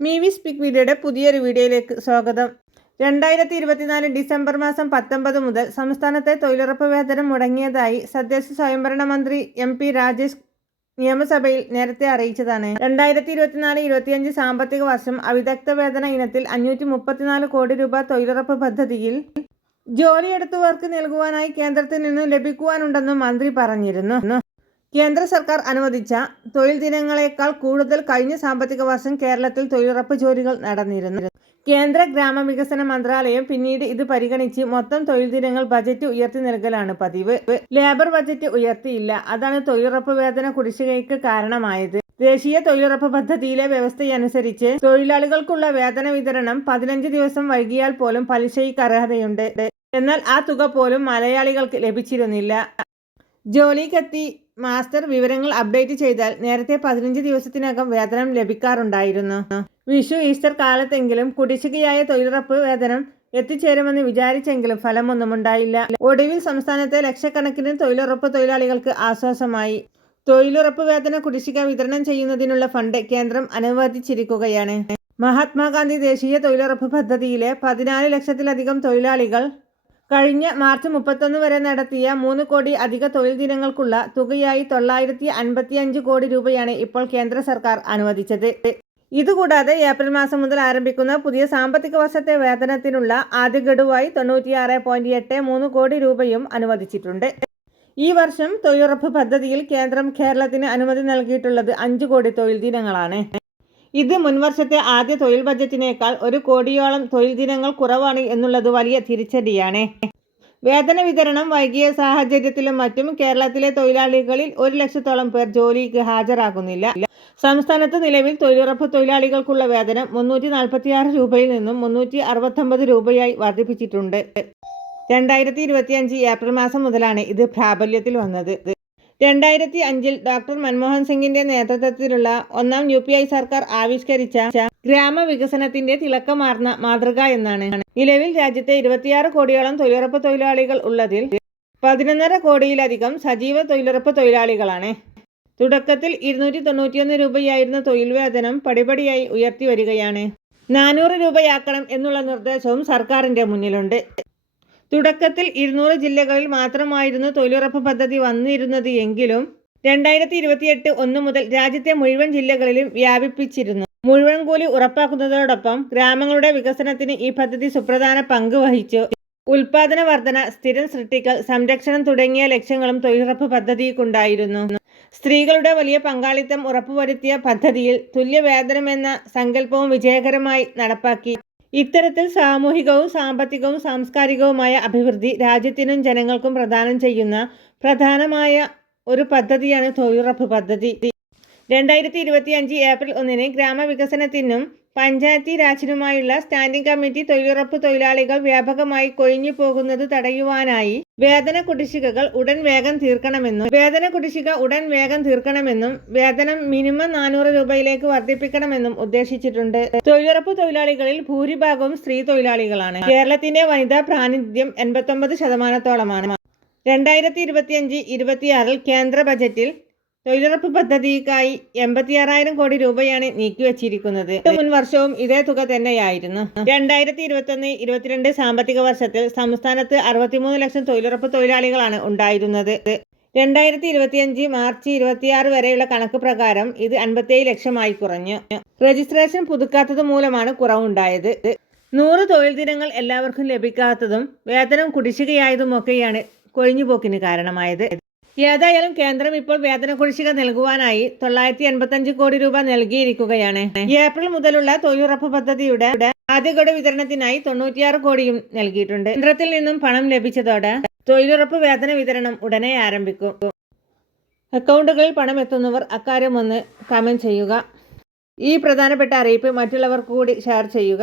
Me V speak വീഡിയോയുടെ പുതിയൊരു വീഡിയോയിലേക്ക് സ്വാഗതം. രണ്ടായിരത്തി ഇരുപത്തിനാല് ഡിസംബർ മാസം പത്തൊമ്പത് മുതൽ സംസ്ഥാനത്തെ തൊഴിലുറപ്പ് വേതനം മുടങ്ങിയതായി തദ്ദേശ സ്വയംഭരണ മന്ത്രി എം പി രാജേഷ് നിയമസഭയിൽ നേരത്തെ അറിയിച്ചതാണ്. രണ്ടായിരത്തി ഇരുപത്തിനാല് ഇരുപത്തിയഞ്ച് സാമ്പത്തിക വർഷം അവിദഗ്ധ വേതന ഇനത്തിൽ അഞ്ഞൂറ്റി മുപ്പത്തിനാല് കോടി രൂപ തൊഴിലുറപ്പ് പദ്ധതിയിൽ ജോലിയെടുത്തവർക്ക് നൽകുവാനായി കേന്ദ്രത്തിൽ നിന്നും ലഭിക്കുവാനുണ്ടെന്നും മന്ത്രി പറഞ്ഞിരുന്നു. കേന്ദ്ര സർക്കാർ അനുവദിച്ച തൊഴിൽ ദിനങ്ങളെക്കാൾ കൂടുതൽ കഴിഞ്ഞ സാമ്പത്തിക വർഷം കേരളത്തിൽ തൊഴിലുറപ്പ് ജോലികൾ നടന്നിരുന്നു. കേന്ദ്ര ഗ്രാമവികസന മന്ത്രാലയം പിന്നീട് ഇത് പരിഗണിച്ച് മൊത്തം തൊഴിൽ ദിനങ്ങൾ ബജറ്റ് ഉയർത്തി നൽകലാണ് പതിവ്. ലേബർ ബജറ്റ് ഉയർത്തിയില്ല. അതാണ് തൊഴിലുറപ്പ് വേതന കുടിശ്ശികയ്ക്ക് കാരണമായത്. ദേശീയ തൊഴിലുറപ്പ് പദ്ധതിയിലെ വ്യവസ്ഥയനുസരിച്ച് തൊഴിലാളികൾക്കുള്ള വേതന വിതരണം പതിനഞ്ച് ദിവസം വൈകിയാൽ പോലും പലിശയ്ക്ക് അർഹതയുണ്ട്. എന്നാൽ ആ തുക പോലും മലയാളികൾക്ക് ലഭിച്ചിരുന്നില്ല. ജോലിക്കെത്തി മാസ്റ്റർ വിവരങ്ങൾ അപ്ഡേറ്റ് ചെയ്താൽ നേരത്തെ പതിനഞ്ച് ദിവസത്തിനകം വേതനം ലഭിക്കാറുണ്ടായിരുന്നു. വിഷു ഈസ്റ്റർ കാലത്തെങ്കിലും കുടിശ്ശികയായ തൊഴിലുറപ്പ് വേതനം എത്തിച്ചേരുമെന്ന് വിചാരിച്ചെങ്കിലും ഫലമൊന്നുമുണ്ടായില്ല ഒടുവിൽ സംസ്ഥാനത്തെ ലക്ഷക്കണക്കിന് തൊഴിലുറപ്പ് തൊഴിലാളികൾക്ക് ആശ്വാസമായി. തൊഴിലുറപ്പ് വേതന കുടിശ്ശിക വിതരണം ചെയ്യുന്നതിനുള്ള ഫണ്ട് കേന്ദ്രം അനുവദിച്ചിരിക്കുകയാണ്. മഹാത്മാഗാന്ധി ദേശീയ തൊഴിലുറപ്പ് പദ്ധതിയിലെ പതിനാല് ലക്ഷത്തിലധികം തൊഴിലാളികൾ കഴിഞ്ഞ മാർച്ച് മുപ്പത്തൊന്ന് വരെ നടത്തിയ മൂന്ന് കോടി അധിക തൊഴിൽ ദിനങ്ങൾക്കുള്ള തുകയായി തൊള്ളായിരത്തി അൻപത്തിയഞ്ച് കോടി രൂപയാണ് ഇപ്പോൾ കേന്ദ്ര സർക്കാർ അനുവദിച്ചത്. ഇതുകൂടാതെ ഏപ്രിൽ മാസം മുതൽ ആരംഭിക്കുന്ന പുതിയ സാമ്പത്തിക വർഷത്തെ വേതനത്തിനുള്ള ആദ്യ ഗഡുവായി തൊണ്ണൂറ്റിയാറ് പോയിന്റ് എട്ട് മൂന്ന് കോടി രൂപയും അനുവദിച്ചിട്ടുണ്ട്. ഈ വർഷം തൊഴിലുറപ്പ് പദ്ധതിയിൽ കേന്ദ്രം കേരളത്തിന് അനുമതി നൽകിയിട്ടുള്ളത് അഞ്ച് കോടി തൊഴിൽ ദിനങ്ങളാണ്. ഇത് മുൻവർഷത്തെ ആദ്യ തൊഴിൽ ബജറ്റിനേക്കാൾ ഒരു കോടിയോളം തൊഴിൽ ദിനങ്ങൾ കുറവാണ് എന്നുള്ളത് വലിയ തിരിച്ചടിയാണ്. വേതന വിതരണം വൈകിയ സാഹചര്യത്തിലും മറ്റും കേരളത്തിലെ തൊഴിലാളികളിൽ ഒരു ലക്ഷത്തോളം പേർ ജോലിക്ക് ഹാജരാകുന്നില്ല. സംസ്ഥാനത്ത് നിലവിൽ തൊഴിലുറപ്പ് തൊഴിലാളികൾക്കുള്ള വേതനം മുന്നൂറ്റി നാൽപ്പത്തിയാറ് രൂപയിൽ നിന്നും മുന്നൂറ്റി അറുപത്തൊമ്പത് രൂപയായി വർദ്ധിപ്പിച്ചിട്ടുണ്ട്. രണ്ടായിരത്തി ഇരുപത്തിയഞ്ച് ഏപ്രിൽ മാസം മുതലാണ് ഇത് പ്രാബല്യത്തിൽ വന്നത്. രണ്ടായിരത്തി അഞ്ചിൽ ഡോക്ടർ മൻമോഹൻ സിംഗിന്റെ നേതൃത്വത്തിലുള്ള ഒന്നാം യു പി ഐ സർക്കാർ ആവിഷ്കരിച്ച ഗ്രാമവികസനത്തിന്റെ തിളക്കമാർന്ന മാതൃക എന്നാണ്. നിലവിൽ രാജ്യത്തെ ഇരുപത്തിയാറ് കോടിയോളം തൊഴിലുറപ്പ് തൊഴിലാളികൾ ഉള്ളതിൽ പതിനൊന്നര കോടിയിലധികം സജീവ തൊഴിലുറപ്പ് തൊഴിലാളികളാണ്. തുടക്കത്തിൽ ഇരുന്നൂറ്റി തൊണ്ണൂറ്റിയൊന്ന് രൂപയായിരുന്ന തൊഴിൽ വേതനം പടിപടിയായി ഉയർത്തി വരികയാണ്. നാനൂറ് രൂപയാക്കണം എന്നുള്ള നിർദ്ദേശവും സർക്കാരിന്റെ മുന്നിലുണ്ട്. തുടക്കത്തിൽ ഇരുന്നൂറ് ജില്ലകളിൽ മാത്രമായിരുന്നു തൊഴിലുറപ്പ് പദ്ധതി വന്നിരുന്നത് എങ്കിലും രണ്ടായിരത്തി ഇരുപത്തിയെട്ട് ഒന്ന് മുതൽ രാജ്യത്തെ മുഴുവൻ ജില്ലകളിലും വ്യാപിപ്പിച്ചിരുന്നു. മുഴുവൻ കൂലി ഉറപ്പാക്കുന്നതോടൊപ്പം ഗ്രാമങ്ങളുടെ വികസനത്തിന് ഈ പദ്ധതി സുപ്രധാന പങ്ക് വഹിച്ചു. ഉൽപാദന വർധന സ്ഥിരം സൃഷ്ടിക്കൽ സംരക്ഷണം തുടങ്ങിയ ലക്ഷ്യങ്ങളും തൊഴിലുറപ്പ് പദ്ധതിക്കുണ്ടായിരുന്നു. സ്ത്രീകളുടെ വലിയ പങ്കാളിത്തം ഉറപ്പുവരുത്തിയ പദ്ധതിയിൽ തുല്യവേതനമെന്ന സങ്കല്പവും വിജയകരമായി നടപ്പാക്കി. ഇത്തരത്തിൽ സാമൂഹികവും സാമ്പത്തികവും സാംസ്കാരികവുമായ അഭിവൃദ്ധി രാജ്യത്തിനും ജനങ്ങൾക്കും പ്രദാനം ചെയ്യുന്ന പ്രധാനമായ ഒരു പദ്ധതിയാണ് തൊഴിലുറപ്പ് പദ്ധതി. രണ്ടായിരത്തി ഇരുപത്തി അഞ്ച് ഏപ്രിൽ ഒന്നിന് ഗ്രാമവികസനത്തിനും പഞ്ചായത്തി രാജിനുമായുള്ള സ്റ്റാൻഡിംഗ് കമ്മിറ്റി തൊഴിലുറപ്പ് തൊഴിലാളികൾ വ്യാപകമായി കൊഴിഞ്ഞു പോകുന്നത് തടയുവാനായി വേതന കുടിശ്ശികകൾ ഉടൻ വേഗം തീർക്കണമെന്നും വേദന കുടിശ്ശിക ഉടൻ വേഗം തീർക്കണമെന്നും വേതനം മിനിമം നാനൂറ് രൂപയിലേക്ക് വർദ്ധിപ്പിക്കണമെന്നും ഉദ്ദേശിച്ചിട്ടുണ്ട്. തൊഴിലുറപ്പ് തൊഴിലാളികളിൽ ഭൂരിഭാഗവും സ്ത്രീ തൊഴിലാളികളാണ്. കേരളത്തിന്റെ വനിതാ പ്രാതിനിധ്യം എൺപത്തൊമ്പത് ശതമാനത്തോളമാണ്. രണ്ടായിരത്തി ഇരുപത്തിയഞ്ച് ഇരുപത്തിയാറിൽ കേന്ദ്ര ബജറ്റിൽ തൊഴിലുറപ്പ് പദ്ധതിക്കായി എൺപത്തിയാറായിരം കോടി രൂപയാണ് നീക്കിവച്ചിരിക്കുന്നത്. മുൻ വർഷവും ഇതേ തുക തന്നെയായിരുന്നു. രണ്ടായിരത്തി ഇരുപത്തൊന്ന് ഇരുപത്തിരണ്ട് സാമ്പത്തിക വർഷത്തിൽ സംസ്ഥാനത്ത് അറുപത്തിമൂന്ന് ലക്ഷം തൊഴിലുറപ്പ് തൊഴിലാളികളാണ് ഉണ്ടായിരുന്നത്. രണ്ടായിരത്തി ഇരുപത്തിയഞ്ച് മാർച്ച് ഇരുപത്തിയാറ് വരെയുള്ള കണക്ക് പ്രകാരം ഇത് അൻപത്തേഴ് ലക്ഷമായി കുറഞ്ഞു. രജിസ്ട്രേഷൻ പുതുക്കാത്തത് മൂലമാണ് കുറവുണ്ടായത്. നൂറ് തൊഴിൽ ദിനങ്ങൾ എല്ലാവർക്കും ലഭിക്കാത്തതും വേതനം കുടിശ്ശികയായതുമൊക്കെയാണ് കൊഴിഞ്ഞുപോക്കിന് കാരണമായത്. ഏതായാലും കേന്ദ്രം ഇപ്പോൾ വേതന കുടിശ്ശിക നൽകുവാനായി തൊള്ളായിരത്തി എൺപത്തഞ്ച് കോടി രൂപ നൽകിയിരിക്കുകയാണ്. ഏപ്രിൽ മുതലുള്ള തൊഴിലുറപ്പ് പദ്ധതിയുടെ ആദ്യ വിതരണത്തിനായി തൊണ്ണൂറ്റിയാറ് കോടിയും നൽകിയിട്ടുണ്ട്. കേന്ദ്രത്തിൽ നിന്നും പണം ലഭിച്ചതോടെ തൊഴിലുറപ്പ് വേതന വിതരണം ഉടനെ ആരംഭിക്കും. അക്കൗണ്ടുകളിൽ പണം എത്തുന്നവർ അക്കാര്യം ഒന്ന് കമന്റ് ചെയ്യുക. ഈ പ്രധാനപ്പെട്ട അറിയിപ്പ് മറ്റുള്ളവർക്ക് കൂടി ഷെയർ ചെയ്യുക.